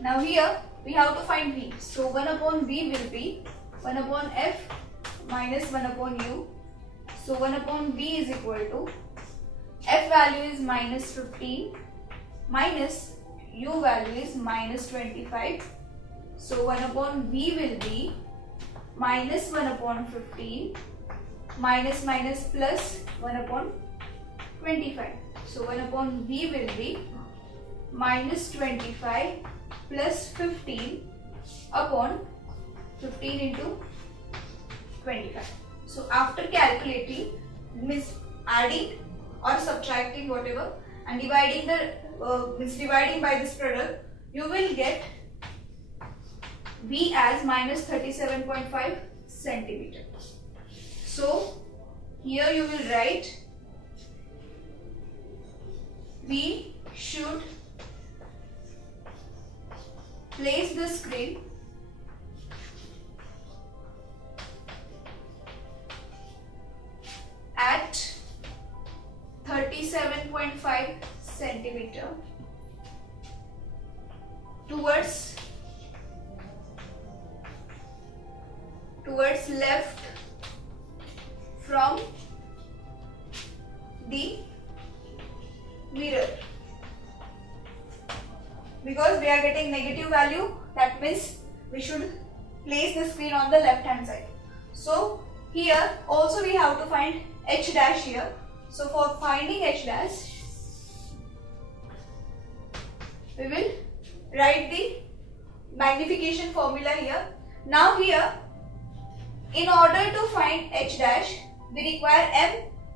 Now here we have to find v. So 1 upon v will be 1 upon f minus 1 upon u. So 1 upon v is equal to f value is minus 15 minus u value is minus 25. So 1 upon v will be minus 1 upon 15 minus minus plus 1 upon 25. So 1 upon v will be minus 25 plus 15 upon 15 into 25. So after calculating, means adding or subtracting whatever and dividing dividing by this product, you will get v as minus 37.5 centimeter. So here you will write we should place the screen at 37.5 centimeter towards left from the mirror. Because we are getting negative value, that means we should place the screen on the left hand side. So here also we have to find h dash here. So for finding h dash, we will write the magnification formula here. Now here, in order to find h dash, we require m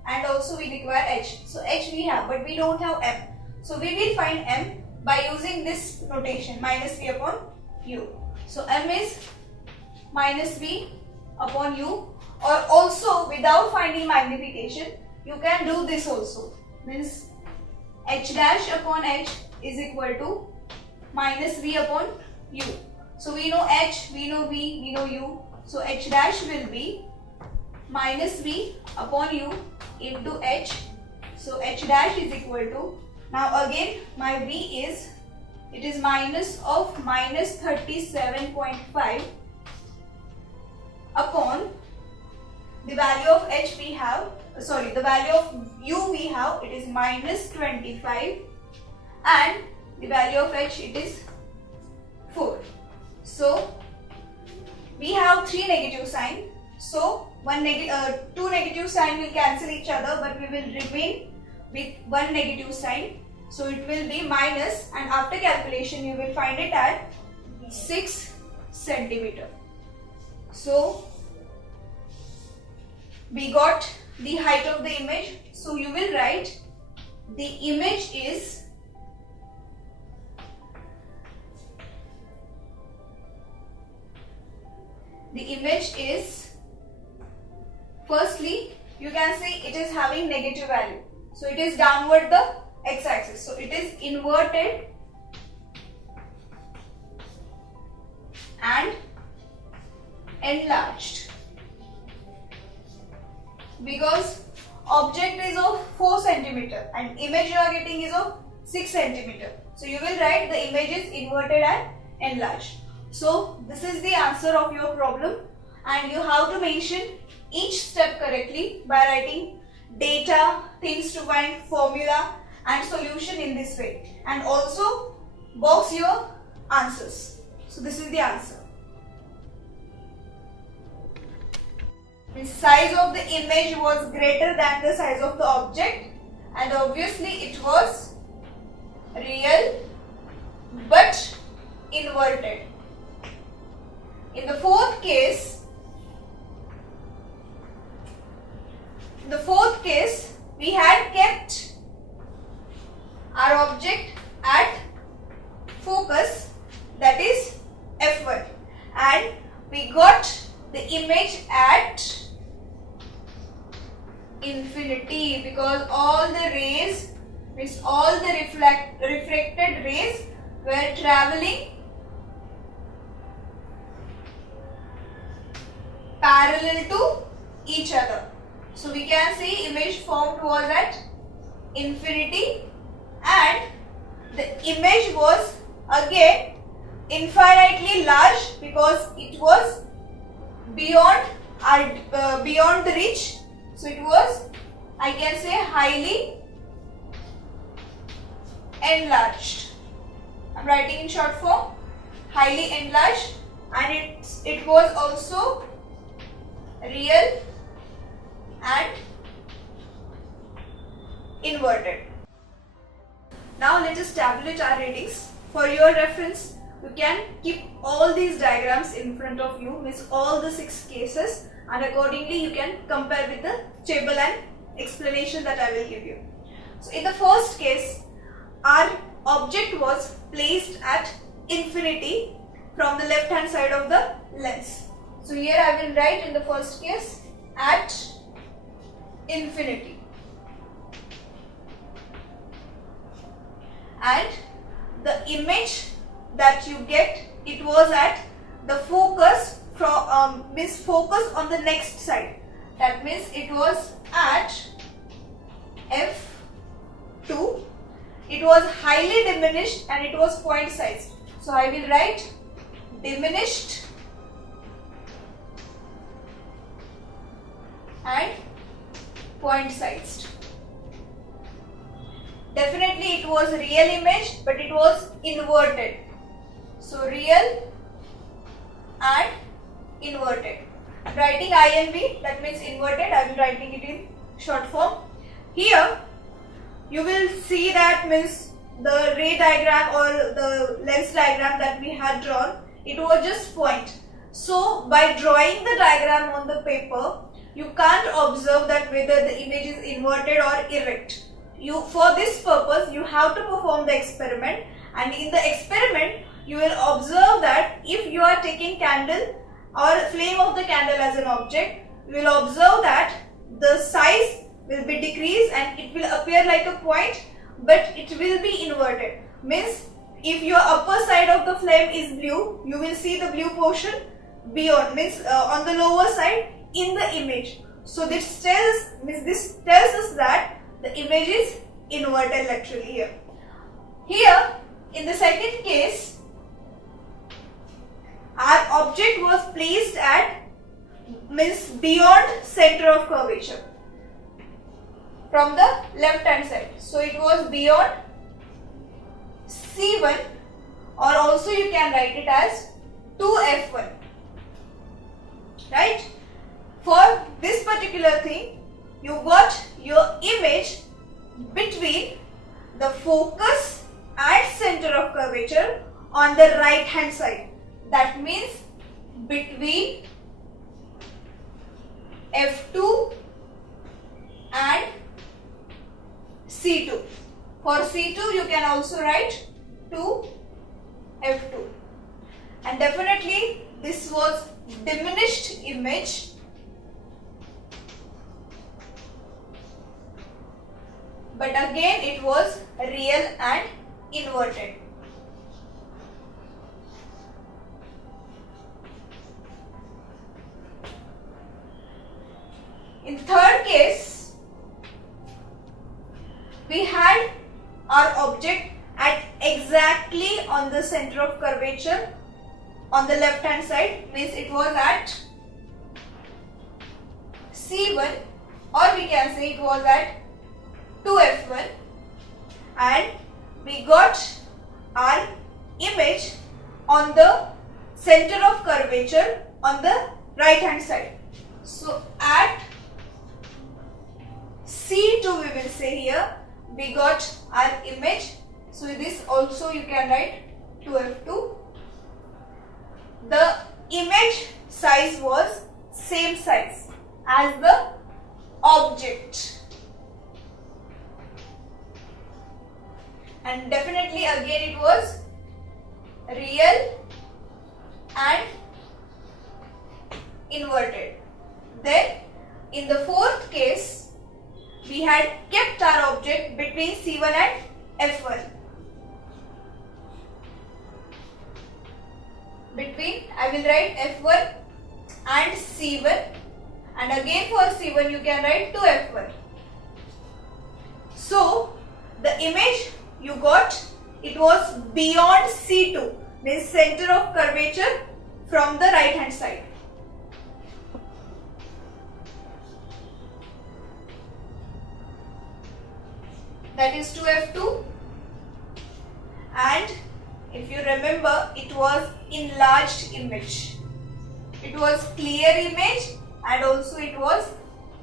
and also we require h. So h we have, but we don't have m. So we will find m by using this notation, minus v upon u. So m is minus v upon u, or also without finding magnification, you can do this also. Means h dash upon h is equal to minus v upon u. So we know h, we know v, we know u. So h dash will be minus v upon u into h. So h dash is equal to, now again my v is, it is minus of minus 37.5 upon the value of h we have, the value of u we have, it is minus 25, and the value of h, it is 4. So we have 3 negative sign. So two negative sign will cancel each other, but we will remain with 1 negative sign. So it will be minus, and after calculation you will find it at 6 centimeter. So we got the height of the image. So you will write the image is firstly you can see it is having negative value. So it is downward the x-axis. So it is inverted and enlarged, because object is of 4 centimeter and image you are getting is of 6 centimeter. So you will write the image is inverted and enlarged. So this is the answer of your problem, and you have to mention each step correctly by writing data, things to find, formula and solution in this way, and also box your answers. So this is the answer. The size of the image was greater than the size of the object, and obviously it was real but inverted. In the fourth case, we had kept our object at focus, that is f1, and we got the image at infinity, because all the rays, means all the refracted rays were traveling parallel to each other. So we can see image formed was at infinity, and the image was again infinitely large because it was beyond beyond the reach. So it was, I can say, highly enlarged. I'm writing in short form, highly enlarged, and it was also real and inverted. Now let us tabulate our readings. For your reference, you can keep all these diagrams in front of you, means all the 6 cases, and accordingly you can compare with the table and explanation that I will give you. So in the first case, our object was placed at infinity from the left hand side of the lens. So here I will write in the first case at infinity. And the image that you get, it was at the focus from means focus on the next side. That means it was at f2. It was highly diminished and it was point sized. So I will write diminished and point sized. Definitely it was real image, but it was inverted. So real and inverted. I'm writing INV, that means inverted. I will writing it in short form. Here you will see that means the ray diagram or the lens diagram that we had drawn, it was just point. So by drawing the diagram on the paper, you can't observe that whether the image is inverted or erect. For this purpose, you have to perform the experiment, and in the experiment, you will observe that if you are taking candle or flame of the candle as an object, you will observe that the size will be decreased and it will appear like a point, but it will be inverted. Means if your upper side of the flame is blue, you will see the blue portion beyond, means on the lower side in the image. So this tells us that the image is inverted laterally here. Here, in the second case, our object was placed at, means beyond center of curvature from the left hand side. So it was beyond C1, or also you can write it as 2F1. Right? For this particular thing, you got your image between the focus and center of curvature on the right hand side. That means between F2 and C2. For C2 you can also write 2F2. And definitely this was diminished image, but again it was real and inverted. In third case, we had our object at exactly on the center of curvature on the left hand side, means it was at C1, or we can say it was at 2F1, and we got our image on the center of curvature on the right hand side. So at C2 we will say here we got our image. So this also you can write 2F2. The image size was same size as the object, and definitely again it was real and inverted. Then in the fourth case, we had kept our object between C1 and F1. Between, I will write F1 and C1, and again for C1 you can write 2F1. So the image you got, it was beyond C2, means center of curvature from the right hand side. That is 2f2, and if you remember, it was enlarged image. It was clear image and also it was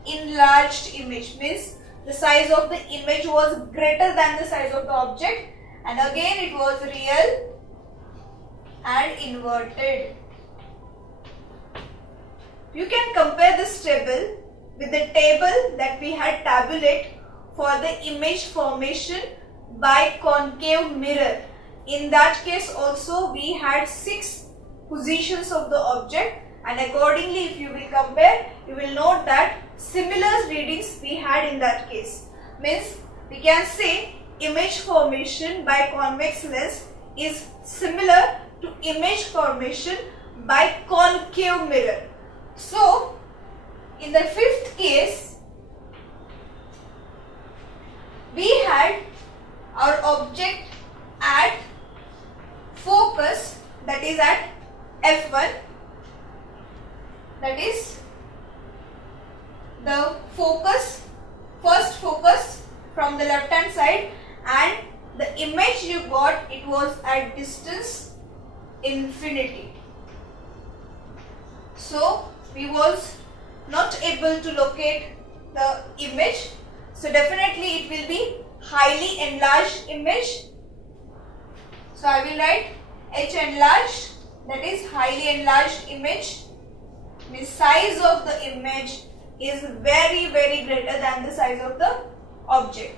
enlarged image, means the size of the image was greater than the size of the object, and again it was real and inverted. You can compare this table with the table that we had tabulate for the image formation by concave mirror. In that case also we had 6 positions of the object, and accordingly if you will compare, you will note that similar readings we had in that case. Means we can say image formation by convex lens is similar to image formation by concave mirror. So in the 5th case, we had our object at focus, that is at f1, that is the focus, first focus from the left hand side, and the image you got, it was at distance infinity. So we was not able to locate the image, so definitely it will be highly enlarged image. So I will write H enlarged, that is highly enlarged image, means size of the image is very greater than the size of the object,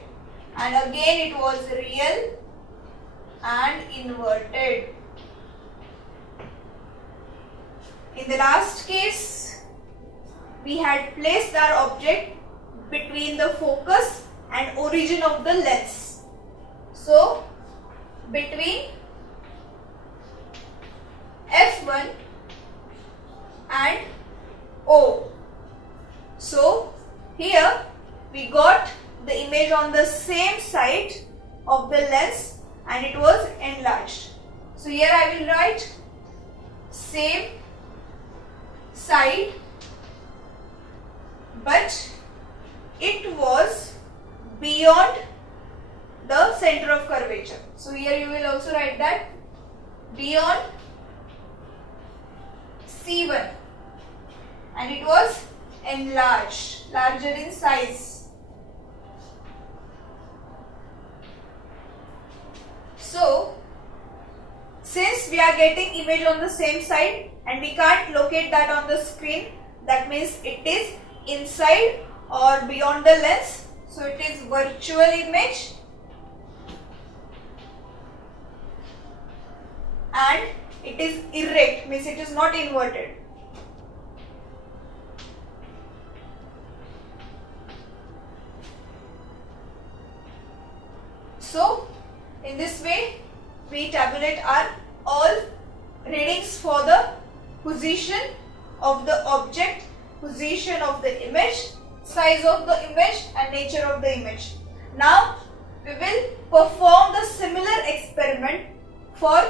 and again it was real and inverted. In the last case, we had placed our object between the focus and origin of the lens. So between f1 and O. So here we got the image on the same side of the lens and it was enlarged. So here I will write same side, but it was beyond the center of curvature. So here you will also write that beyond C1, and it was enlarged, larger in size. So since we are getting image on the same side and we can't locate that on the screen, that means it is inside or beyond the lens, so it is virtual image, and it is erect, means it is not inverted. So in this way we tabulate our all readings for the position of the object, position of the image, size of the image and nature of the image. Now we will perform the similar experiment for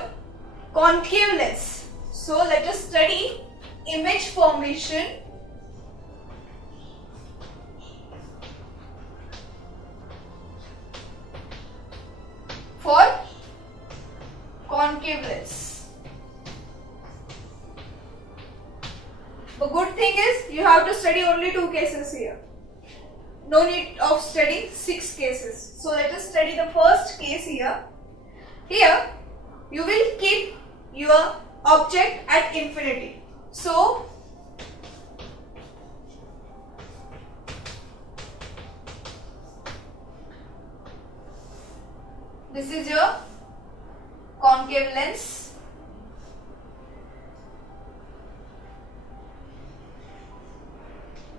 concave lens. So let us study image formation for concave lens. The good thing is you have to study only 2 cases here. No need of studying 6 cases. So let us study the first case here. Here you will keep your object at infinity. So this is your concave lens.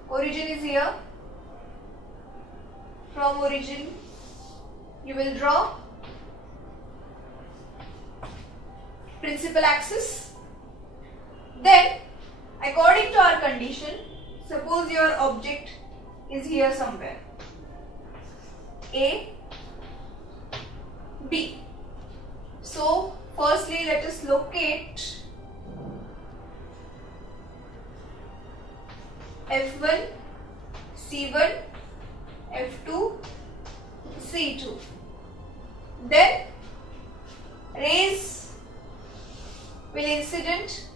Origin is here. From origin you will draw principal axis. Then according to our condition, suppose your object is here somewhere, A, B. So Firstly, let us locate F1, C1, F2, C2. Then rays will incident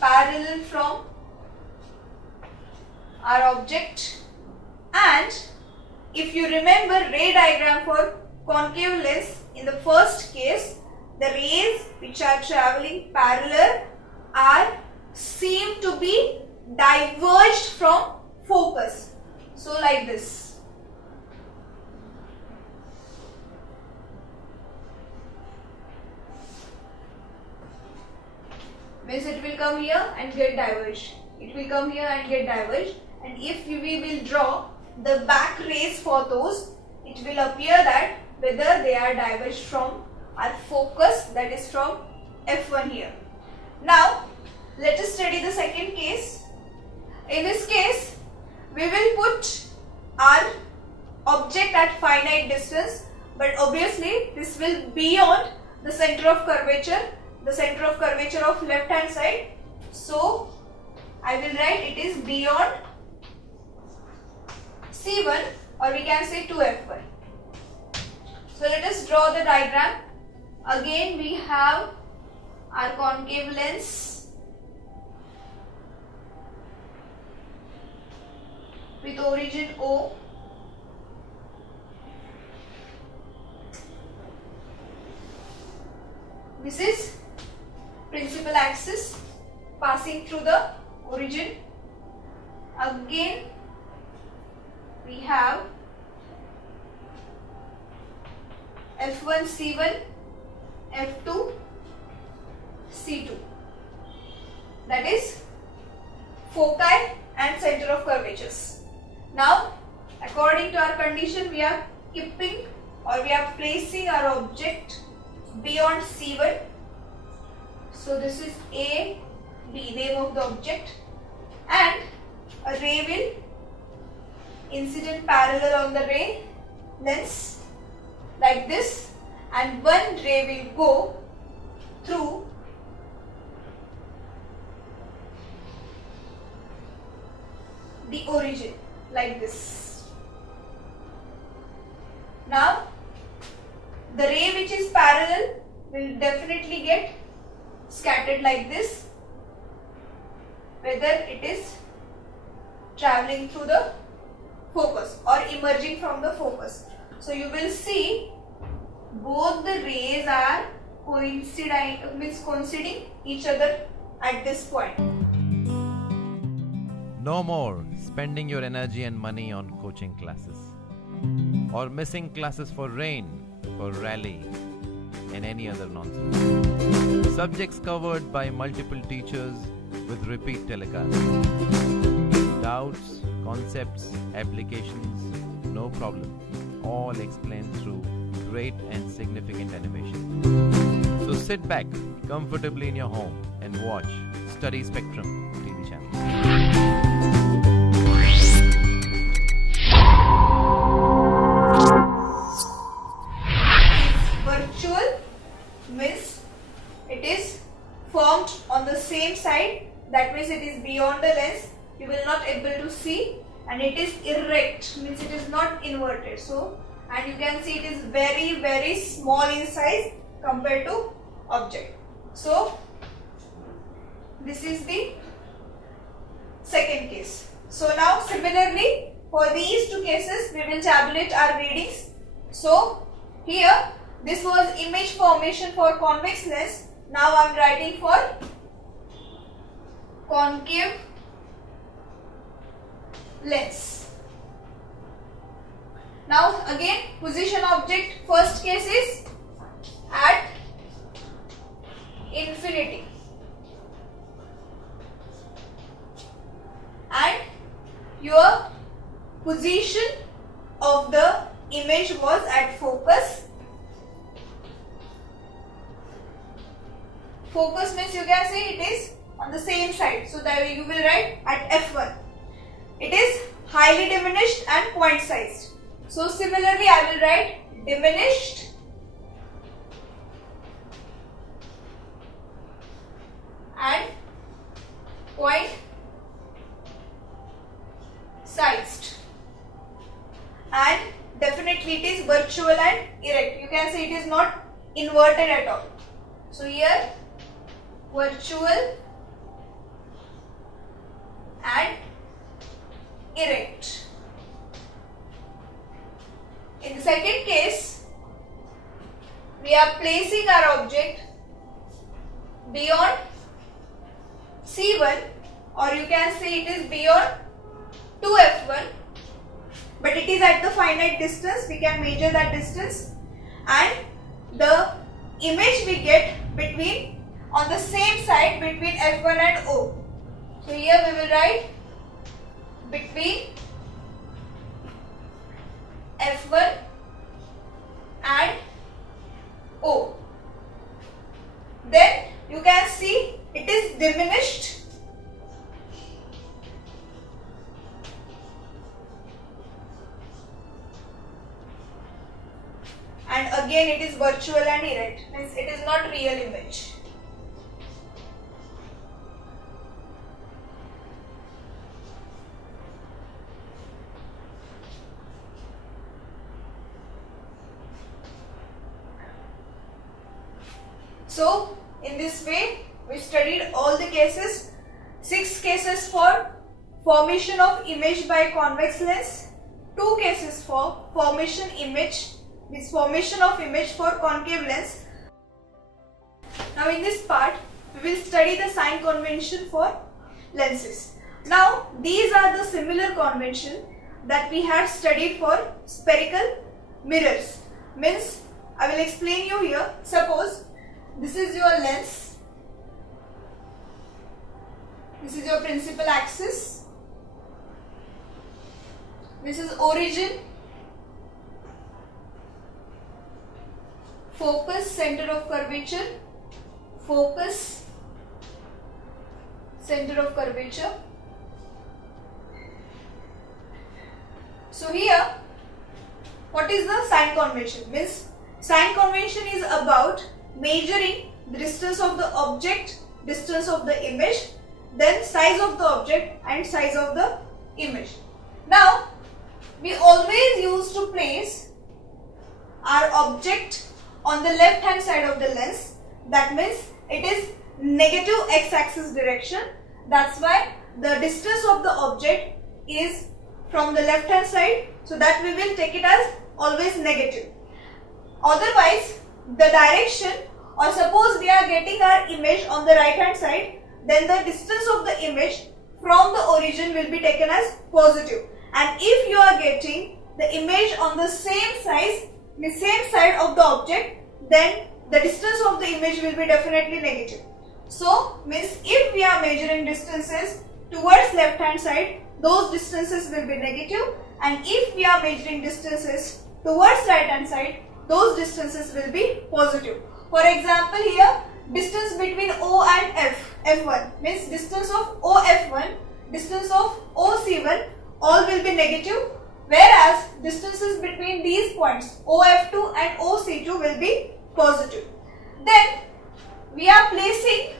parallel from our object, and if you remember ray diagram for concave lens, in the first case the rays which are travelling parallel are seem to be diverged from focus. So like this. Means it will come here and get diverged. It will come here and get diverged. And if we will draw the back rays for those, it will appear that whether they are diverged from our focus, that is from F1 here. Now let us study the second case. In this case, we will put our object at finite distance, but obviously this will be beyond the center of curvature, of left hand side. So I will write it is beyond C1, or we can say 2F1. So let us draw the diagram. Again we have our concave lens with origin O. This is principal axis passing through the origin. Again we have F1, C1, F2, C2. That is foci and center of curvatures. Now, according to our condition, we are keeping or we are placing our object beyond C1. So this is A, B, name of the object, and a ray will incident parallel on the ray lens like this, and one ray will go through the origin like this. Now the ray which is parallel will definitely get scattered like this, whether it is traveling through the focus or emerging from the focus. So you will see both the rays are coinciding each other at this point. No more spending your energy and money on coaching classes, or missing classes for rain, for rally, and any other nonsense. Subjects covered by multiple teachers with repeat telecasts. Doubts, concepts, applications, no problem. All explained through great and significant animation. So sit back comfortably in your home and watch Study Spectrum TV channel. Virtual means it is formed on the same side, that means it is beyond the lens, you will not able to see, and it is erect means it is not inverted. So, and you can see it is very small in size compared to object. So this is the second case. So now similarly for these two cases we will tabulate our readings. So here this was image formation for convex lens. Now I am writing for concave lens. Now again position object, first case is at infinity and your position of the image was at focus. Focus means you can say it is on the same side, so that you will write at F1. It is highly diminished and point sized. So similarly I will write diminished and point sized, and definitely it is virtual and erect. You can say it is not inverted at all. So here virtual and erect. In the second case, we are placing our object beyond C1, or you can say it is beyond 2F1, but it is at the finite distance. We can measure that distance, and the image we get between on the same side between F1 and O. So here we will write between F1 and O. Then you can see it is diminished, and again it is virtual and erect, means it is not real image. So in this way we studied all the cases, 6 cases for formation of image by convex lens, 2 cases for formation of image for concave lens. Now in this part we will study the sign convention for lenses. Now these are the similar convention that we had studied for spherical mirrors. Means I will explain you here. Suppose this is your lens, this is your principal axis, this is origin, focus, center of curvature, focus, center of curvature. So here, what is the sign convention? Means sign convention is about measuring the distance of the object, distance of the image, then size of the object and size of the image. Now, we always used to place our object on the left hand side of the lens. That means it is negative x-axis direction. That's why the distance of the object is from the left hand side. So that we will take it as always negative. Otherwise, the direction, or suppose we are getting our image on the right hand side, then the distance of the image from the origin will be taken as positive. And if you are getting the image on the same side of the object, then the distance of the image will be definitely negative. So means if we are measuring distances towards left hand side, those distances will be negative, and if we are measuring distances towards right hand side, those distances will be positive. For example, here distance between O and F1 means distance of OF1, distance of OC1, all will be negative, whereas distances between these points OF2 and OC2 will be positive. Then we are placing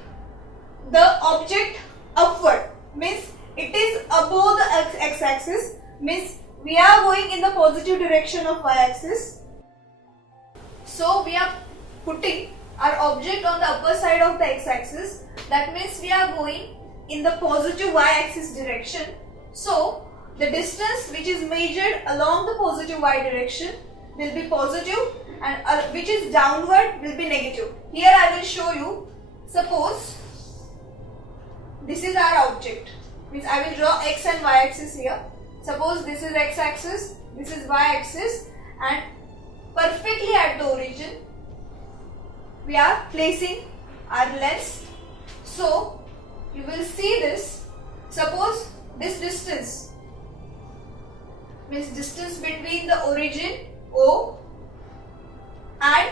the object upward, means it is above the x-axis, means we are going in the positive direction of y-axis. So we are putting our object on the upper side of the x-axis. That means we are going in the positive y-axis direction. So the distance which is measured along the positive y direction will be positive, and which is downward will be negative. Here I will show you. Suppose this is our object, means I will draw x and y axis here. Suppose this is x axis, this is y axis, and perfectly at the origin we are placing our lens. So you will see this. Suppose this distance means distance between the origin O and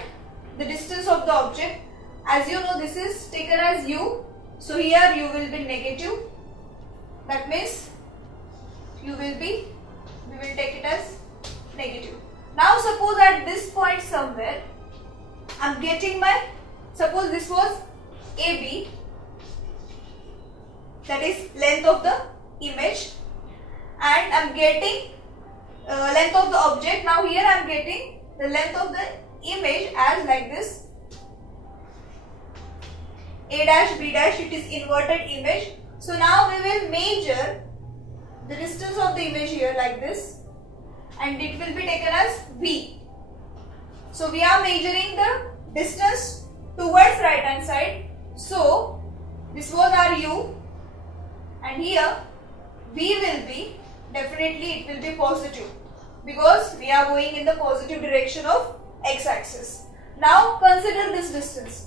the distance of the object. As you know, this is taken as u, so here u will be negative. That means we will take it as negative. Now suppose at this point somewhere I am getting my, suppose this was AB, that is length of the image, and I'm getting length of the object. Now here I'm getting the length of the image as like this, A dash B dash, it is inverted image. So now we will measure the distance of the image here like this, and it will be taken as V. So we are measuring the distance towards right hand side. So this was our U, and here V will be, definitely it will be positive because we are going in the positive direction of x-axis. Now consider this distance.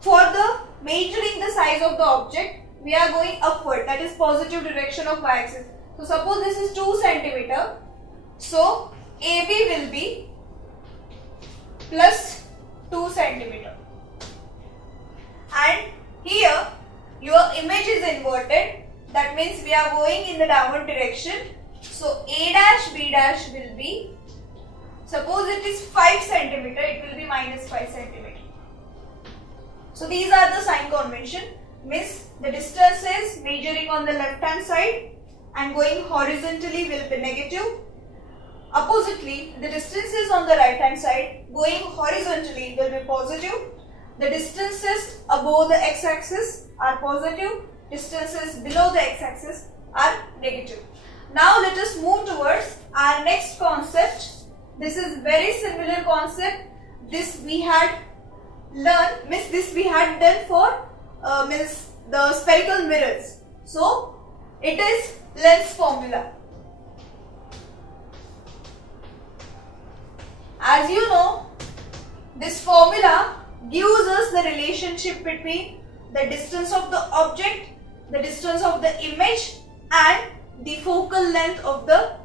For the measuring the size of the object, we are going upward, that is positive direction of y-axis. So suppose this is 2 centimeter. So AB will be plus 2 centimeter. And here your image is inverted. That means we are going in the downward direction. So A dash B dash will be, suppose it is 5 centimeter, it will be minus 5 centimeter. So these are the sign convention. Means the distances measuring on the left hand side and going horizontally will be negative. Oppositely, the distances on the right hand side going horizontally will be positive. The distances above the x-axis are positive. Distances below the x-axis are negative. Now let us move towards our next concept. This is very similar concept. This we had learned, means this we had done for the spherical mirrors. So it is lens formula. As you know, this formula gives us the relationship between the distance of the object, the distance of the image, and the focal length of the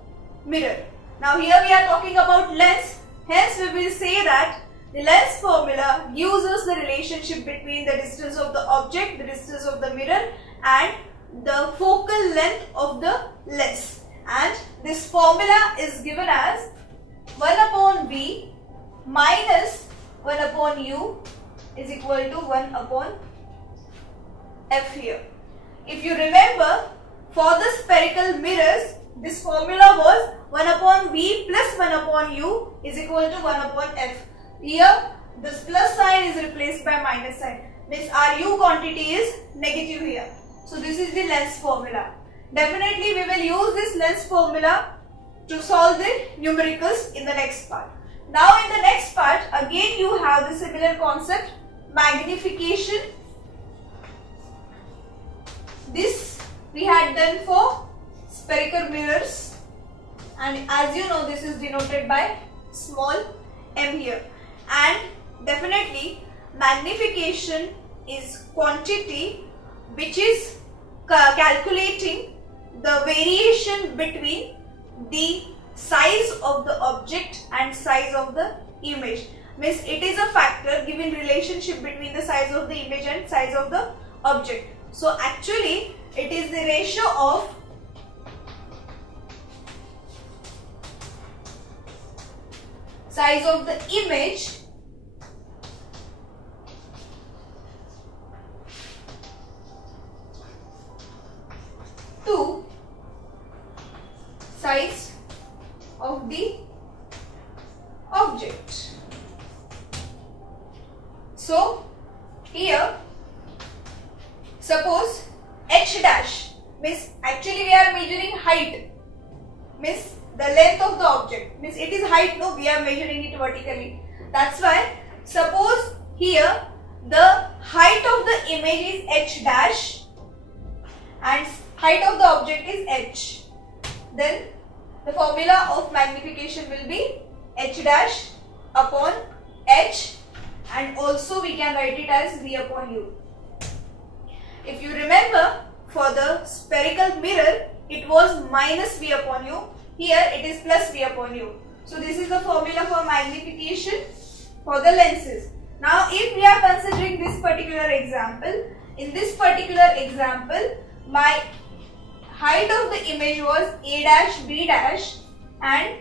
mirror. Now here we are talking about lens, hence we will say that the lens formula gives us the relationship between the distance of the object, the distance of the mirror, and the focal length of the lens. And this formula is given as 1 upon V minus 1 upon U is equal to 1 upon F here. If you remember, for the spherical mirrors, this formula was 1 upon V plus 1 upon U is equal to 1 upon F. Here, this plus sign is replaced by minus sign. Means our U quantity is negative here. So this is the lens formula. Definitely we will use this lens formula to solve the numericals in the next part. Now in the next part, again you have the similar concept, magnification. This we had done for spherical mirrors, and as you know, this is denoted by small m here. And definitely magnification is quantity which is calculating the variation between the size of the object and size of the image. Means it is a factor giving relationship between the size of the image and size of the object. So actually it is the ratio of size of the image to size of the object. So here suppose h dash, means actually we are measuring height, means the length of the object, means it is height, no, we are measuring it vertically. That's why suppose here the height of the image is h dash and height of the object is h. Then the formula of magnification will be h dash upon h, and also we can write it as v upon u. If you remember, for the spherical mirror it was minus v upon u, here it is plus v upon u. So this is the formula for magnification for the lenses. Now if we are considering this particular example, in this particular example my height of the image was a dash b dash and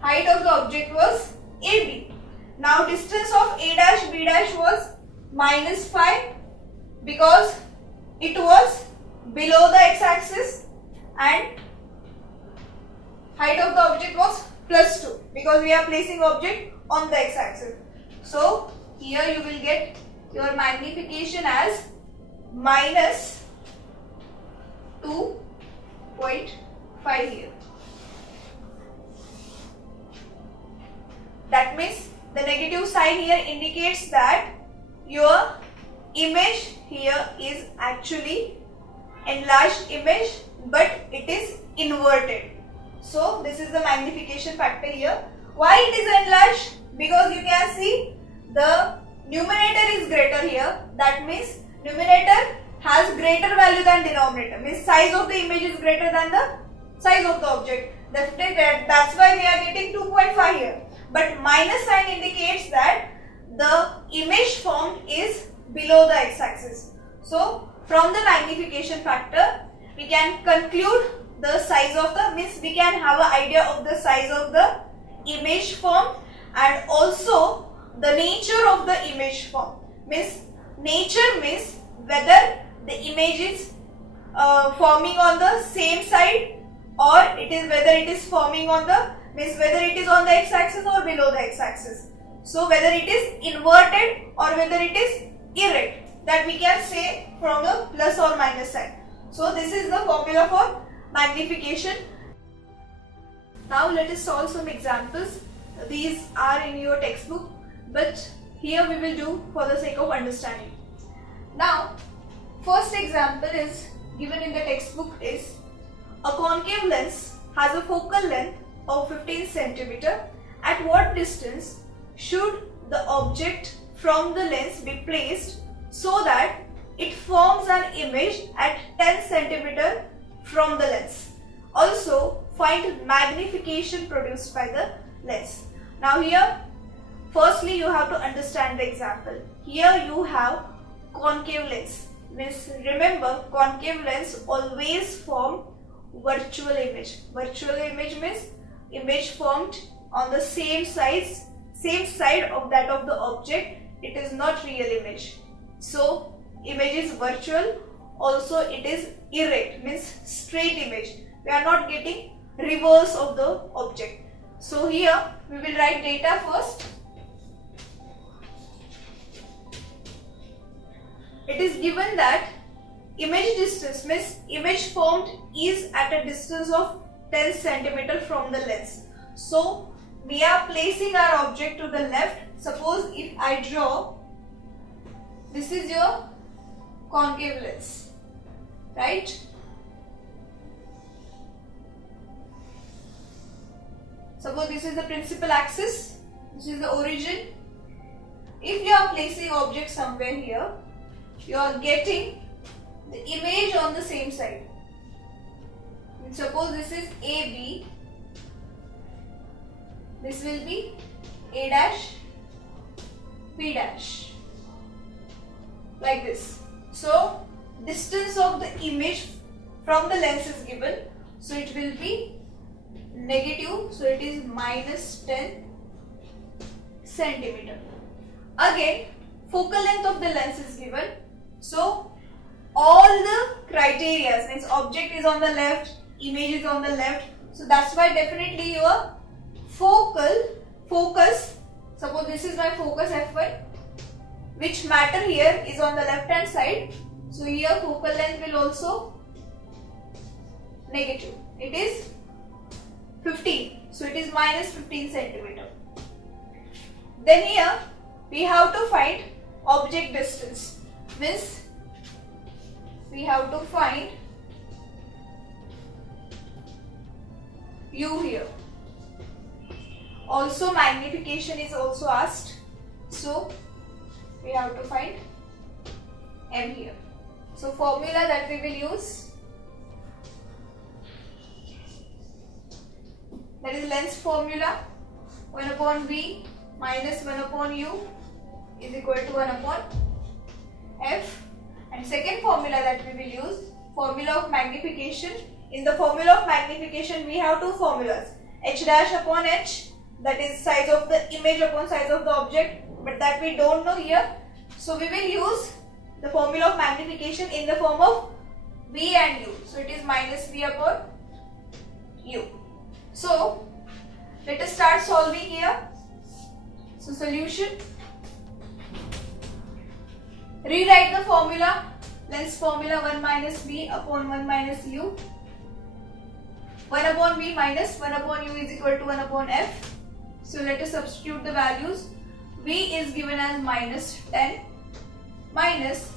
height of the object was ab. Now distance of a dash b dash was minus 5 because it was below the x-axis and height of the object was +2 because we are placing object on the x-axis. So here you will get your magnification as minus 2.5 here. That means the negative sign here indicates that your image here is actually enlarged image, but it is inverted. So this is the magnification factor here. Why it is enlarged? Because you can see the numerator is greater here. That means numerator has greater value than denominator. Means size of the image is greater than the size of the object. That's why we are getting 2.5 here. But minus sign indicates that the image formed is below the x-axis. So from the magnification factor, we can conclude the size of the, means we can have an idea of the size of the image formed and also the nature of the image formed. Means nature means whether the image is forming on the same side or whether it is forming on the, means whether it is on the x-axis or below the x-axis. So whether it is inverted or whether it is erect, that we can say from the plus or minus sign. So this is the formula for magnification. Now let us solve some examples. These are in your textbook, but here we will do for the sake of understanding. Now first example is given in the textbook is a concave lens has a focal length of 15 cm. At what distance should the object from the lens be placed so that it forms an image at 10 cm from the lens? Also find magnification produced by the lens. Now here firstly you have to understand the example. Here you have concave lens. Means remember, concave lens always form virtual image. Virtual image means image formed on the same side of that of the object. It is not real image. So image is virtual. Also it is erect, means straight image. We are not getting reverse of the object. So here we will write data first. It is given that image distance means image formed is at a distance of 10 cm from the lens. So we are placing our object to the left. Suppose if I draw, this is your concave lens, right? Suppose this is the principal axis, this is the origin. If you are placing object somewhere here, you are getting the image on the same side. Suppose this is AB, this will be A dash, B dash, like this. So distance of the image from the lens is given, so it will be negative, so it is minus 10 centimeter. Again, focal length of the lens is given, so all the criteria, means object is on the left, image is on the left, so that's why definitely your focus, suppose this is my focus F1, which matter here is on the left hand side, so here focal length will also negative, it is 15, so it is minus 15 centimeter. Then here we have to find object distance, means we have to find U here. Also magnification is also asked, so we have to find M here. So formula that we will use, that is lens formula, 1 upon V minus 1 upon U is equal to 1 upon F. And second formula that we will use, formula of magnification. In the formula of magnification we have two formulas, H dash upon H, that is size of the image upon size of the object, but that we don't know here. So we will use the formula of magnification in the form of V and U. So it is minus V upon U. So let us start solving here. So solution. Rewrite the formula. Length formula 1 minus V upon 1 minus U. 1 upon V minus 1 upon U is equal to 1 upon F. So let us substitute the values. V is given as minus 10 minus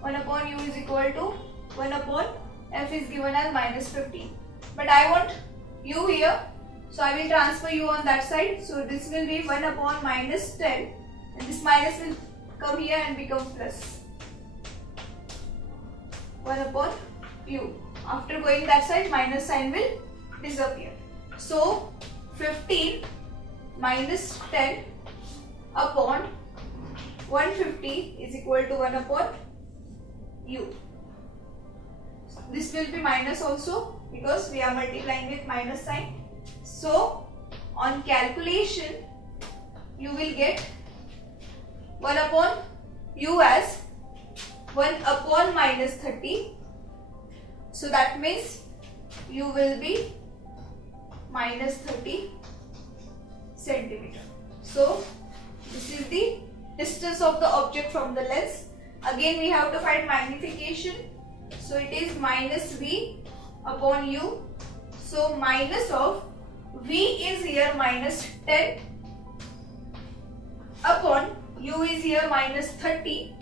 1 upon U is equal to 1 upon F is given as minus 15. But I want U here, so I will transfer U on that side. So this will be 1 upon minus 10 and this minus will come here and become plus 1 upon U. After going that side, minus sign will disappear. So 15 minus 10 upon 150 is equal to 1 upon U. This will be minus also because we are multiplying with minus sign. So on calculation you will get 1 upon U as 1 upon minus 30. So that means U will be minus 30 centimeter. So this is the distance of the object from the lens. Again we have to find magnification. So it is minus V upon U. So minus of V is here minus 10 upon U is here minus 30.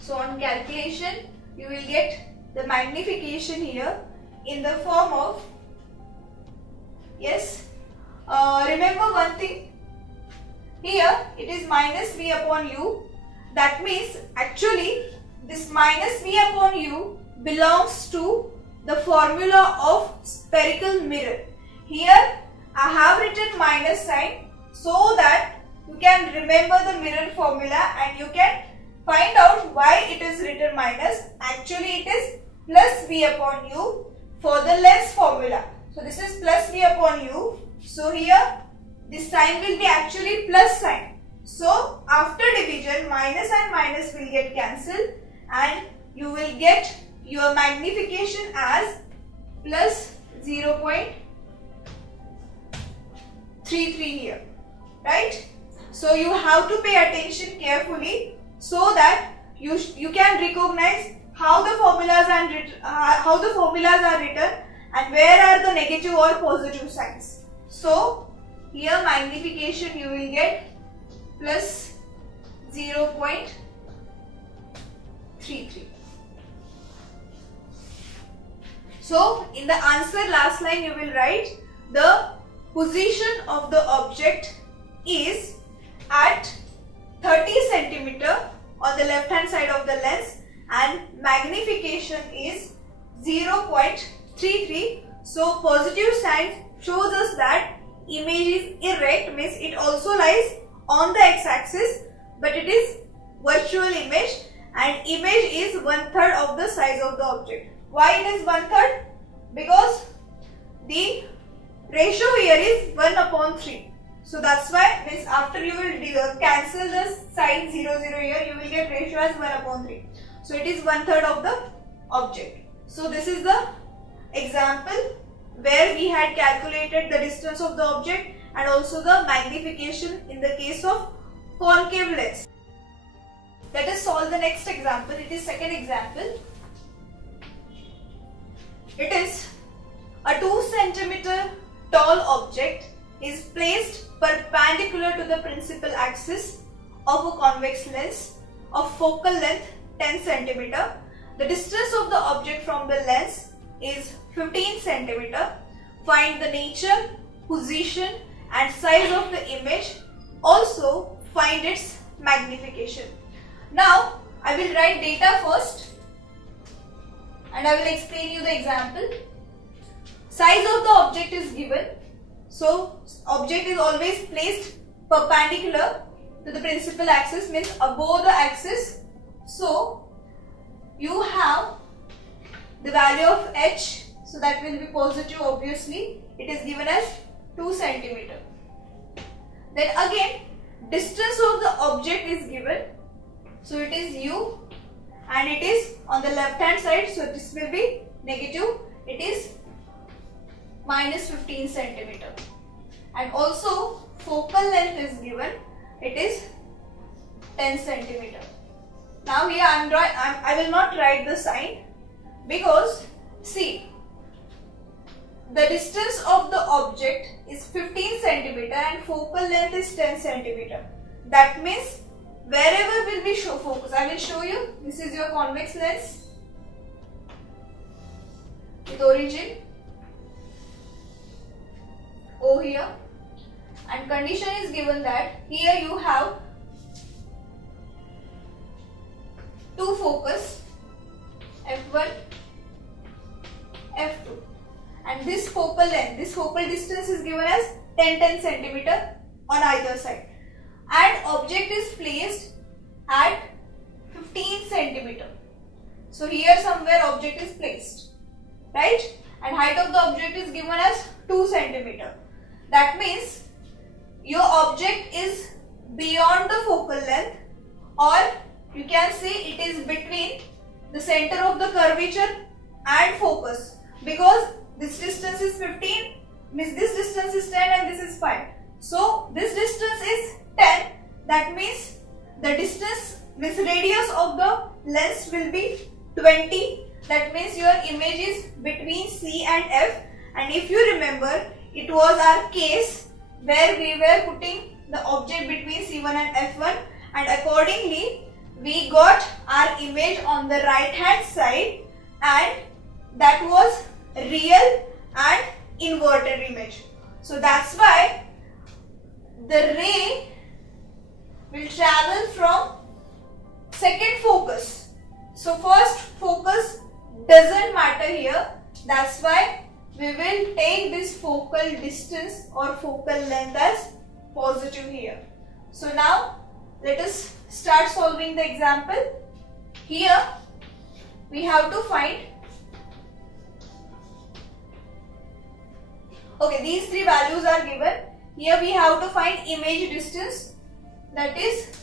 So on calculation you will get the magnification here in the form of, yes, remember one thing, here it is minus V upon U. That means actually this minus V upon U belongs to the formula of spherical mirror. Here I have written minus sign so that you can remember the mirror formula and you can find out why it is written minus. Actually it is plus V upon U for the lens formula. So this is plus V upon U. So here this sign will be actually plus sign. So after division, minus and minus will get cancelled and you will get your magnification as plus 0.33 here, right? So you have to pay attention carefully so that you can recognize how the formulas are written and where are the negative or positive signs. So here magnification you will get plus 0.33. So in the answer last line you will write the position of the object is at 30 centimeter on the left hand side of the lens and magnification is 0.33. So positive sign shows us that image is erect, means it also lies on the x-axis, but it is virtual image and image is 1/3 of the size of the object. Why it is 1/3? Because the ratio here is 1/3. So that's why, means after you will cancel the sign 0, 0 here, you will get ratio as 1/3. So it is 1/3 of the object. So this is the example where we had calculated the distance of the object and also the magnification in the case of concave lens. Let us solve the next example. It is second example. It is a 2 centimeter tall object is placed perpendicular to the principal axis of a convex lens of focal length 10 centimeter. The distance of the object from the lens is 15 centimeter. Find the nature, position and size of the image. Also find its magnification. Now I will write data first and I will explain you the example. Size of the object is given. So object is always placed perpendicular to the principal axis, means above the axis. So you have the value of h, so that will be positive obviously. It is given as 2 centimeter. Then again distance of the object is given. So it is u and it is on the left hand side, so this will be negative. It is minus 15 centimeter. And also focal length is given. It is 10 centimeter. Now here I will not write the sign because see, the distance of the object is 15 centimeter and focal length is 10 centimeter. That means wherever will be focus, I will show you. This is your convex lens with origin O here, and condition is given that here you have two focus f1, f2, and this focal length, this focal distance is given as 10 centimeter on either side, and object is placed at 15 centimeter. So here somewhere object is placed, right? And height of the object is given as 2 centimeter. That means your object is beyond the focal length, or you can say it is between the center of the curvature and focus, because this distance is 15, means this distance is 10 and this is 5. So this distance is 10, that means the distance, means radius of the lens will be 20. That means your image is between C and F. And if you remember, it was our case where we were putting the object between C1 and F1, and accordingly we got our image on the right hand side, and that was real and inverted image. So that's why the ray will travel from second focus. So first focus doesn't matter here. That's why we will take this focal distance or focal length as positive here. So now let us start solving the example. Here we have to find, okay, these three values are given. Here we have to find image distance, that is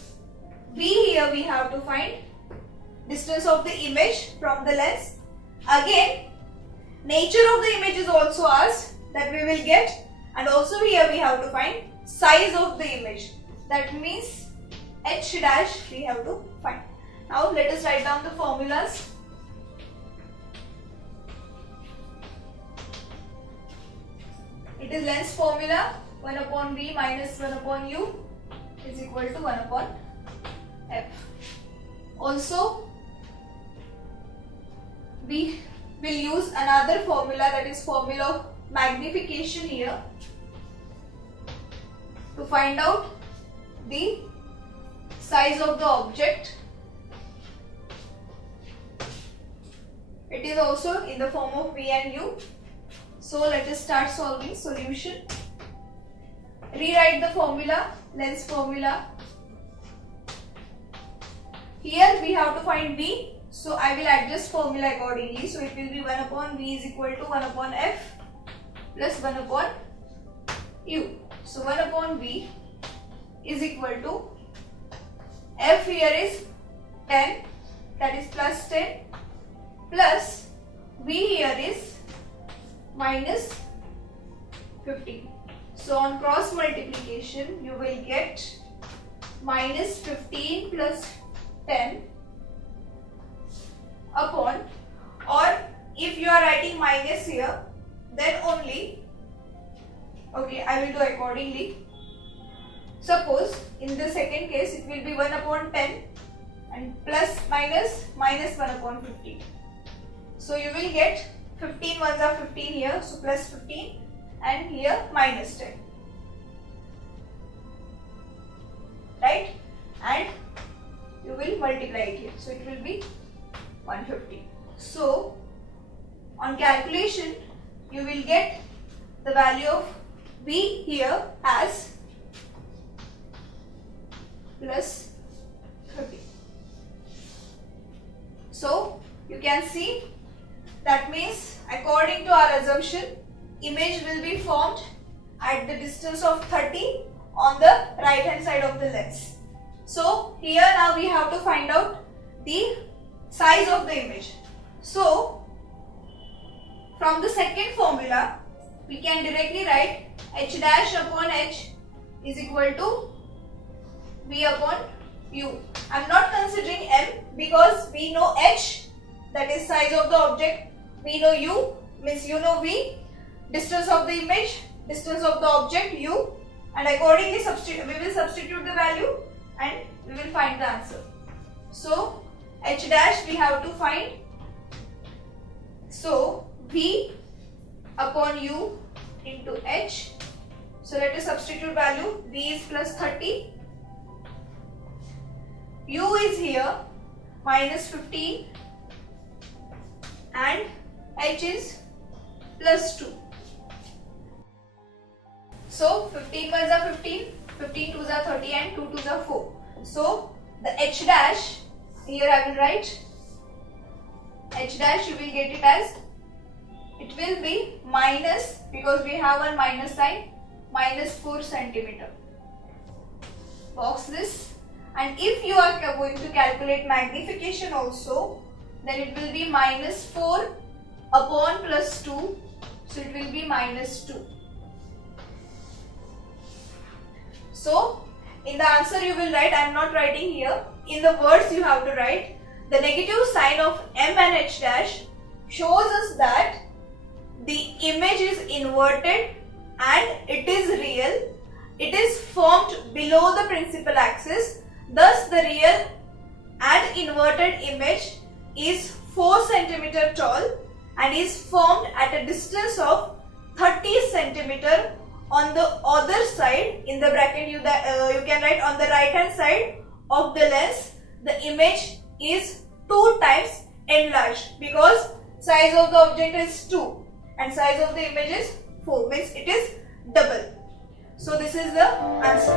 V. Here we have to find distance of the image from the lens. Again, nature of the image is also asked, that we will get, and also here we have to find size of the image, that means H dash we have to find. Now let us write down the formulas. It is lens formula, 1 upon V minus 1 upon U is equal to 1 upon F. Also, we will use another formula, that is formula of magnification here, to find out the size of the object. It is also in the form of V and U. So let us start solving. Solution. Rewrite the formula, lens formula. Here we have to find V. So I will adjust formula accordingly. So it will be 1 upon V is equal to 1 upon F plus 1 upon U. So 1 upon V is equal to F here is 10, that is plus 10, plus V here is minus 15. So on cross multiplication you will get minus 15 plus 10 upon, or if you are writing minus here, then only, okay, I will do accordingly. Suppose in the second case it will be 1 upon 10 and plus minus 1 upon 15. So you will get 15 ones are 15 here, so plus 15, and here minus 10, right? And you will multiply it here, so it will be 150. So on calculation you will get the value of V here as plus 30. So you can see, that means according to our assumption, image will be formed at the distance of 30 on the right hand side of the lens. So here now we have to find out the size of the image. So from the second formula we can directly write h dash upon h is equal to v upon u. I am not considering m because we know h, that is size of the object, we know u means you know v, distance of the image, distance of the object u, and accordingly we will substitute the value and we will find the answer. So h dash we have to find, so v upon u into h. So let us substitute value. V is plus 30, u is here minus 15 and h is plus 2. So 15 ones are 15, 15 twos are 30 and 2 twos are 4. So the h dash, here I will write h dash, you will get it as, it will be minus, because we have one minus sign, minus 4 centimeter. Box this, and if you are going to calculate magnification also, then it will be minus 4 upon plus 2, so it will be minus 2. So in the answer you will write, I am not writing here, in the words you have to write, the negative sign of m and h dash shows us that the image is inverted and it is real. It is formed below the principal axis. Thus the real and inverted image is 4 cm tall and is formed at a distance of 30 cm on the other side. In the bracket you can write on the right hand side of the lens, the image is 2 times enlarged, because size of the object is 2 and size of the image is 4, means it is double. So this is the answer.